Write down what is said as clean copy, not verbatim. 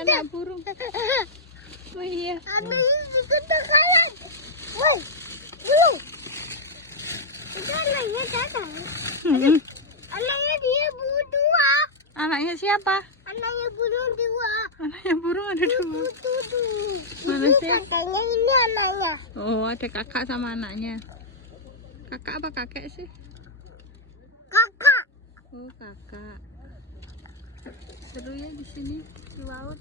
anak burung. Oh iya. Anaknya juga terkalah. Woi, belum. Itu anaknya datang. Anaknya dia burung dua. Anaknya siapa? Anaknya burung dua. Anaknya burung ada dua. Mana Ini sih? kakaknya, ini anaknya. Oh, ada kakak sama anaknya. Kakak apa kakek sih? Kakak. Oh, kakak. Seru ya di sini di laut.